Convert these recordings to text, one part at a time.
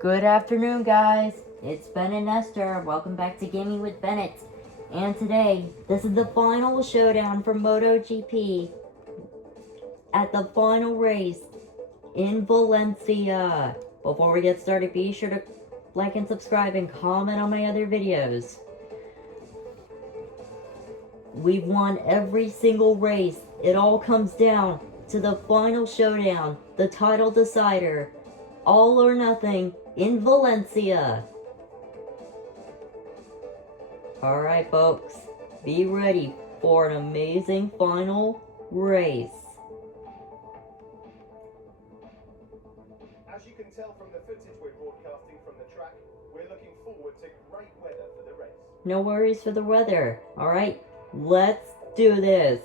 Good afternoon, guys. It's Ben and Esther. Welcome back to Gaming with Bennett. And today, this is the final showdown for MotoGP at the final race in Valencia. Before we get started, be sure to like and subscribe and comment on my other videos. We've won every single race. It all comes down to the final showdown, the title decider. All or nothing in Valencia. Alright folks, be ready for an amazing final race. As you can tell from the footage we're broadcasting from the track, we're looking forward to great weather for the race. No worries for the weather. Alright, let's do this.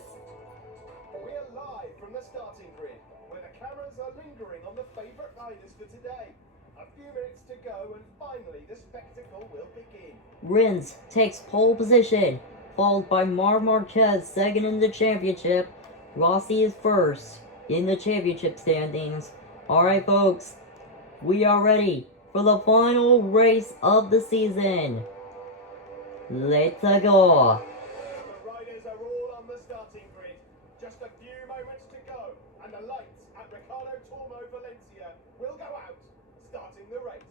We are live from the starting grid, where the cameras are lingering on the favourite riders for today. A few minutes to go and finally the spectacle will begin. Rins takes pole position, followed by Marquez second in the championship. Rossi is first in the championship standings. Alright folks, we are ready for the final race of the season. Let's go. The riders are all on the starting grid. Just a few moments to go, and the lights at Ricardo Tormo Valencia will go out, starting the race.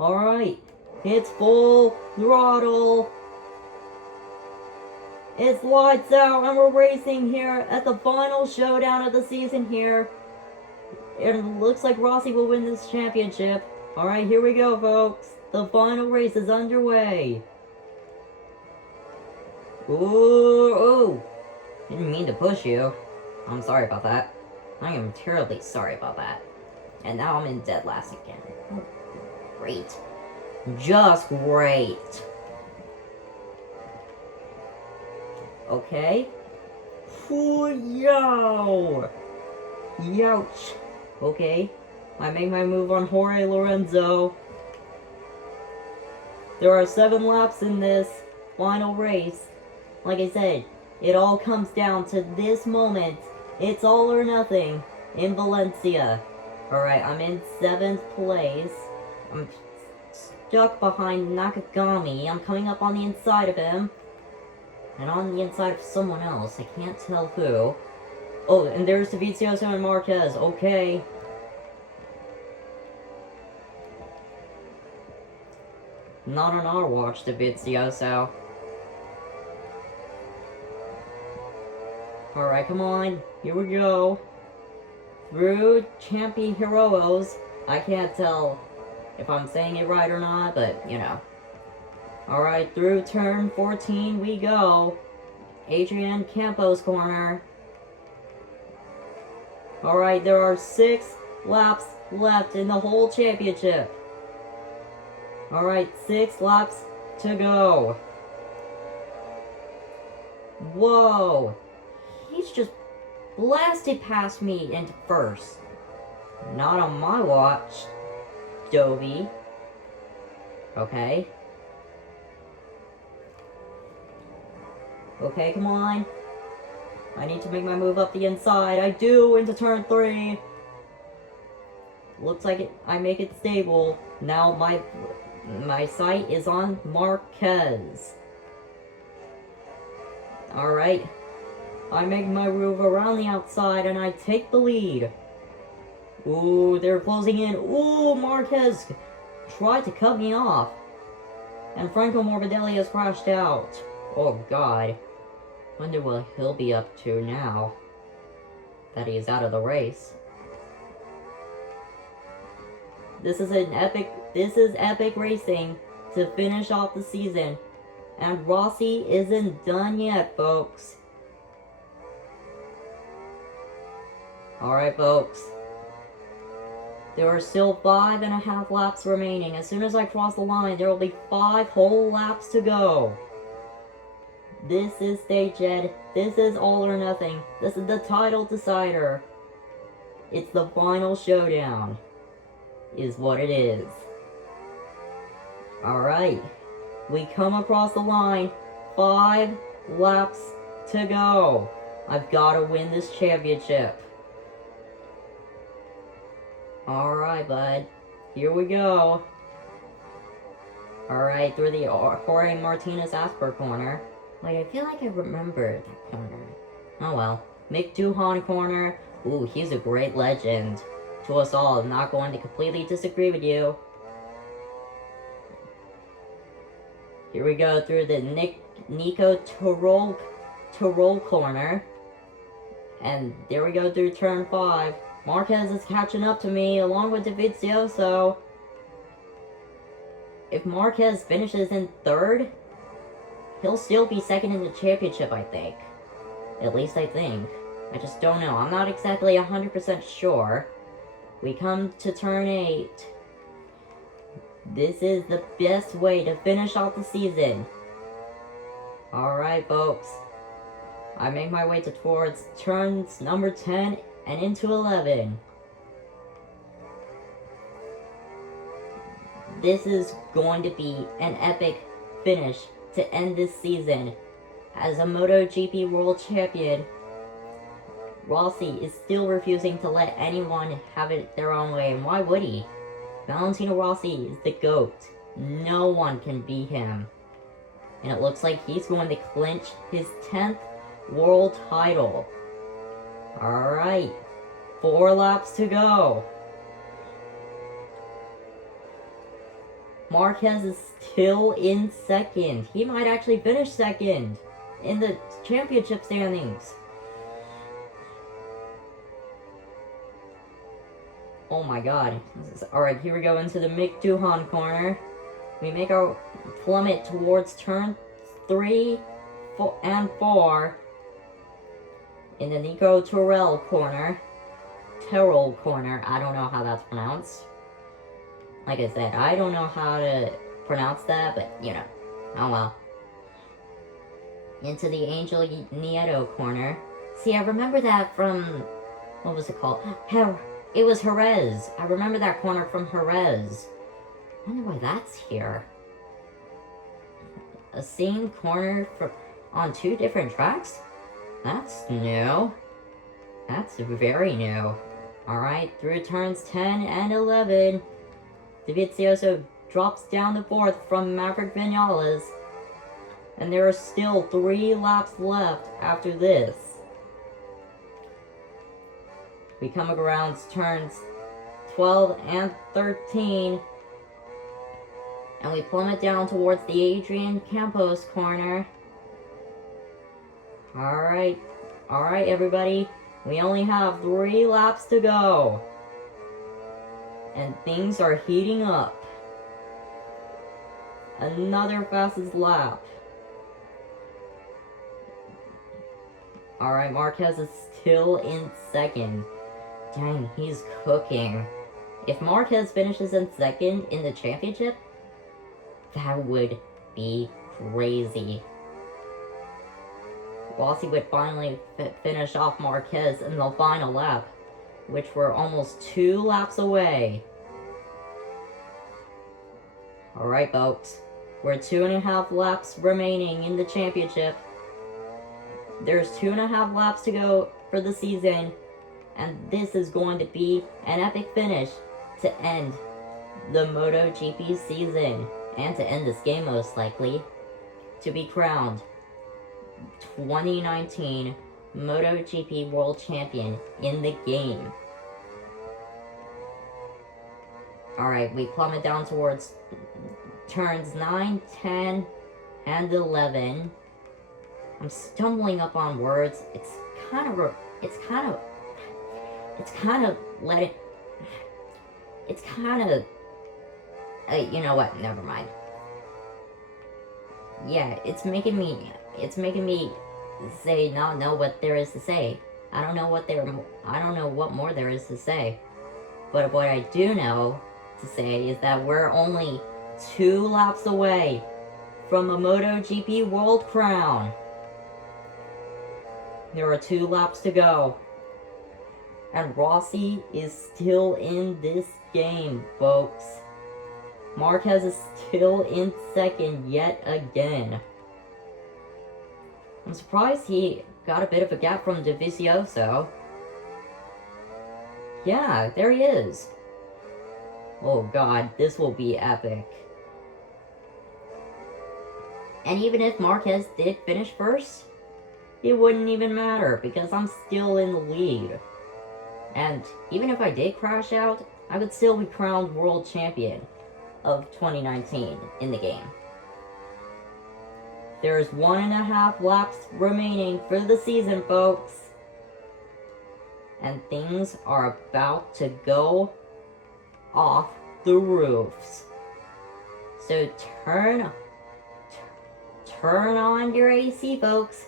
Alright, it's full throttle. It's lights out and we're racing here at the final showdown of the season here. It looks like Rossi will win this championship. Alright, here we go folks. The final race is underway. Ooh, didn't mean to push you. I'm sorry about that. I am terribly sorry about that. And now I'm in dead last again. Oh, great. Just great. Okay. Yo! Youch. Okay. I make my move on Jorge Lorenzo. There are 7 laps in this final race. Like I said, it all comes down to this moment. It's all or nothing in Valencia. Alright, I'm in 7th place. I'm stuck behind Nakagami. I'm coming up on the inside of him. And on the inside of someone else. I can't tell who. Oh, and there's Dovizioso and Marquez. Okay. Not on our watch, Dovizioso. Alright, come on. Here we go. Through Champi Heroes. I can't tell if I'm saying it right or not, but, you know. Alright, through turn 14 we go. Adrian Campos corner. Alright, there are 6 laps left in the whole championship. Alright, 6 laps to go. Whoa! He's just blasted past me into first. Not on my watch, Dovey. Okay. Okay, come on. I need to make my move up the inside. I do into turn 3. Looks like I make it stable. Now my sight is on Marquez. Alright. I make my move around the outside and I take the lead. Ooh, they're closing in. Ooh, Marquez tried to cut me off. And Franco Morbidelli has crashed out. Oh god. Wonder what he'll be up to now that he's out of the race. This is epic racing to finish off the season. And Rossi isn't done yet, folks. Alright, folks. There are still 5.5 laps remaining. As soon as I cross the line, there will be 5 whole laps to go. This is Staged. This is all or nothing. This is the title decider. It's the final showdown. Is what it is. Alright. We come across the line. 5 laps to go. I've got to win this championship. Alright, bud. Here we go. Alright, through the Jorge Martinez Asper corner. Wait, I feel like I remember that corner. Oh well. Mick Duhan corner. Ooh, he's a great legend. To us all, I'm not going to completely disagree with you. Here we go through the Nico Tyrol corner. And there we go through turn 5. Marquez is catching up to me along with Dovizioso. If Marquez finishes in 3rd, he'll still be 2nd in the championship, I think. At least I think. I just don't know. I'm not exactly 100% sure. We come to turn 8. This is the best way to finish off the season. Alright, folks. I make my way towards turns number 10 and into 11. This is going to be an epic finish to end this season. As a MotoGP World Champion, Rossi is still refusing to let anyone have it their own way, and why would he? Valentino Rossi is the GOAT. No one can beat him. And it looks like he's going to clinch his 10th world title. Alright, 4 laps to go. Marquez is still in 2nd. He might actually finish 2nd in the championship standings. Oh my god. Alright, here we go into the Mick Duhan corner. We make our plummet towards turn 3 and 4 in the Nico Tyrrell corner. Tyrrell corner, I don't know how that's pronounced. Like I said, I don't know how to pronounce that, but you know. Oh well. Into the Angel Nieto corner. See, I remember that from, what was it called? It was Jerez. I remember that corner from Jerez. I wonder why that's here. A same corner on 2 different tracks? That's new. That's very new. Alright, through turns 10 and 11. Dovizioso drops down to 4th from Maverick Vinales. And there are still 3 laps left after this. We come around turns 12 and 13. And we plummet down towards the Adrian Campos corner. Alright, everybody. We only have 3 laps to go. And things are heating up. Another fastest lap. Alright, Marquez is still in 2nd. Dang, he's cooking. If Marquez finishes in 2nd in the championship, that would be crazy. Rossi would finally finish off Marquez in the final lap, which we're almost 2 laps away. Alright, folks. We're 2.5 laps remaining in the championship. There's 2.5 laps to go for the season, and this is going to be an epic finish to end the MotoGP season, and to end this game most likely, to be crowned 2019 MotoGP World Champion in the game. Alright, we plummet down towards turns 9, 10, and 11. I'm stumbling up on words. It's kind of you know what? Never mind. Yeah, it's making me say not know what there is to say. I don't know what more there is to say. But what I do know to say is that we're only 2 laps away from a MotoGP World Crown. There are 2 laps to go. And Rossi is still in this game, folks. Marquez is still in 2nd yet again. I'm surprised he got a bit of a gap from Dovizioso. Yeah, there he is. Oh god, this will be epic. And even if Marquez did finish first, it wouldn't even matter because I'm still in the lead. And even if I did crash out, I would still be crowned world champion of 2019 in the game. There's 1.5 laps remaining for the season, folks. And things are about to go off the roofs. So turn on your AC, folks,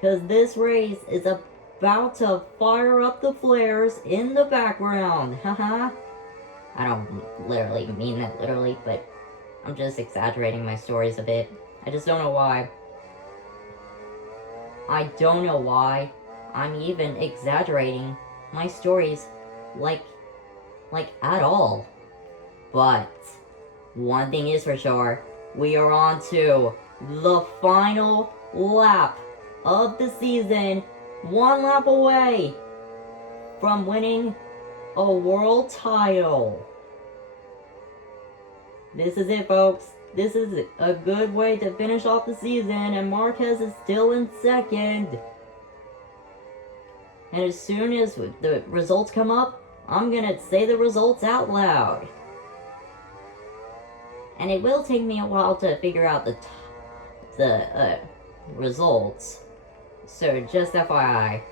because this race is about to fire up the flares in the background. Haha. I don't literally mean that literally, but I'm just exaggerating my stories a bit. I just don't know why. I don't know why I'm even exaggerating my stories like at all. But one thing is for sure, we are on to the final lap of the season. 1 lap away from winning a world title. This is it, folks. This is a good way to finish off the season, and Marquez is still in second. And as soon as the results come up, I'm gonna say the results out loud. And it will take me a while to figure out the results. So just FYI.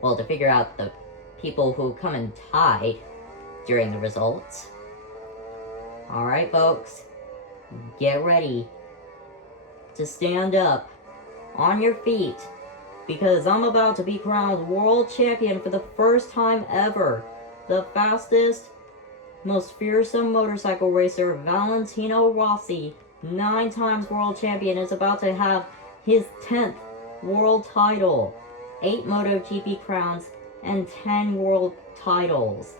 Well, to figure out the people who come and tied during the results. Alright, folks. Get ready to stand up on your feet, because I'm about to be crowned world champion for the first time ever. The fastest, most fearsome motorcycle racer, Valentino Rossi, 9 times world champion, is about to have his 10th world title, 8 MotoGP crowns, and 10 world titles.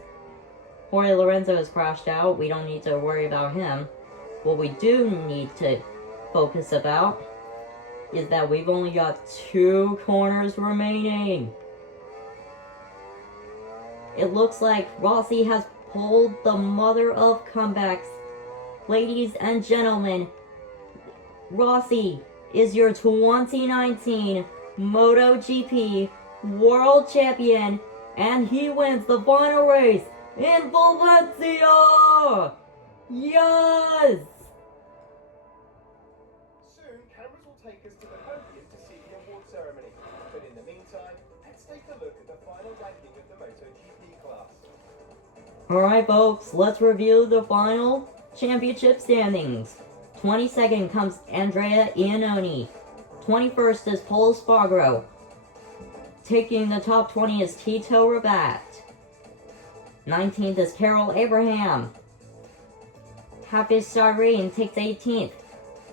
Jorge Lorenzo has crashed out. We don't need to worry about him. What we do need to focus about is that we've only got 2 corners remaining. It looks like Rossi has pulled the mother of comebacks. Ladies and gentlemen, Rossi is your 2019 MotoGP World Champion, and he wins the final race in Valencia! Yes! Soon, cameras will take us to the podium to see the award ceremony. But in the meantime, let's take a look at the final ranking of the MotoGP class. Alright, folks, let's review the final championship standings. 22nd comes Andrea Iannone. 21st is Pol Espargaro. Taking the top 20 is Tito Rabat. 19th is Carol Abraham. Hafiz Shireen takes 18th.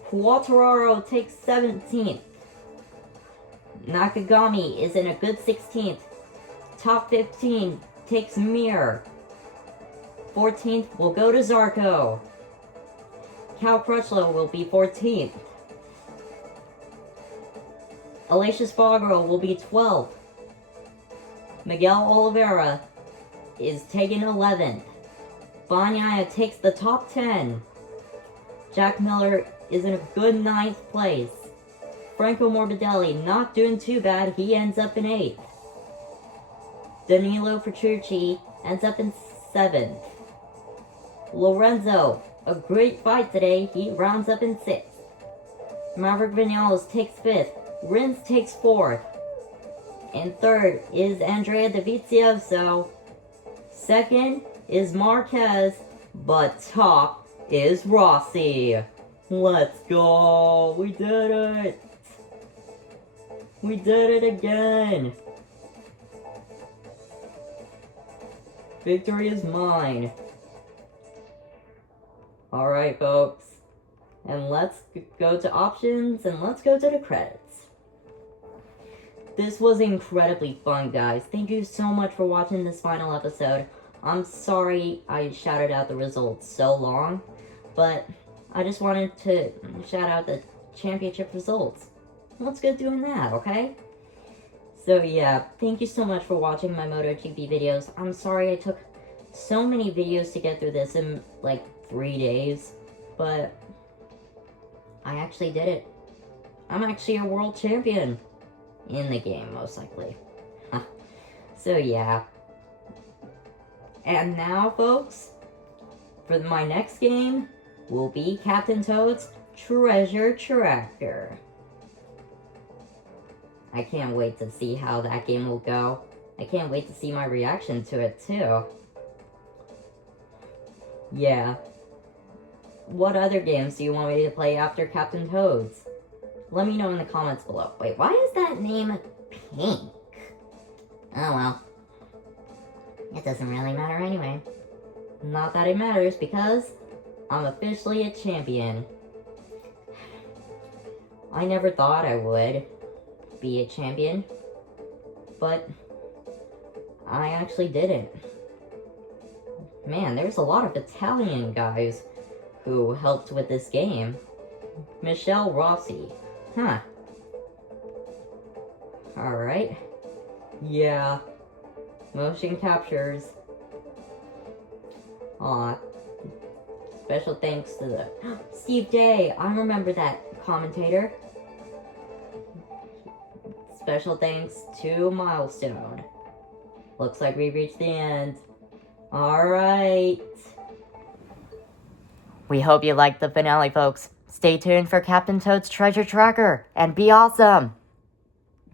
Quartararo takes 17th. Nakagami is in a good 16th. Top 15 takes Mir. 14th will go to Zarco. Cal Crutchlow will be 14th. Aleix Espargaro will be 12th. Miguel Oliveira is taken 11th. Bagnaia takes the top 10. Jack Miller is in a good 9th place. Franco Morbidelli not doing too bad, he ends up in 8th. Danilo Petrucci ends up in 7th. Lorenzo, a great fight today, he rounds up in 6th. Maverick Vinales takes 5th. Rins takes 4th. And 3rd is Andrea Dovizioso. 2nd is Marquez, but top is Rossi. Let's go! We did it! We did it again! Victory is mine. Alright, folks. And let's go to options, and let's go to the credits. This was incredibly fun, guys. Thank you so much for watching this final episode. I'm sorry I shouted out the results so long, but I just wanted to shout out the championship results. Let's get doing that, okay? So yeah, thank you so much for watching my MotoGP videos. I'm sorry I took so many videos to get through this in like 3 days, but I actually did it. I'm actually a world champion. In the game, most likely. So yeah. And now, folks, for my next game will be Captain Toad's Treasure Tracker. I can't wait to see how that game will go. I can't wait to see my reaction to it, too. Yeah. What other games do you want me to play after Captain Toad's? Let me know in the comments below. Wait, why is that name pink? Oh well. It doesn't really matter anyway. Not that it matters, because I'm officially a champion. I never thought I would be a champion, but I actually did it. Man, there's a lot of Italian guys who helped with this game. Michelle Rossi. Huh. Alright. Yeah. Motion captures. Aw. Special thanks to the... Steve Day! I remember that commentator. Special thanks to Milestone. Looks like we reached the end. Alright. We hope you liked the finale, folks. Stay tuned for Captain Toad's Treasure Tracker, and be awesome!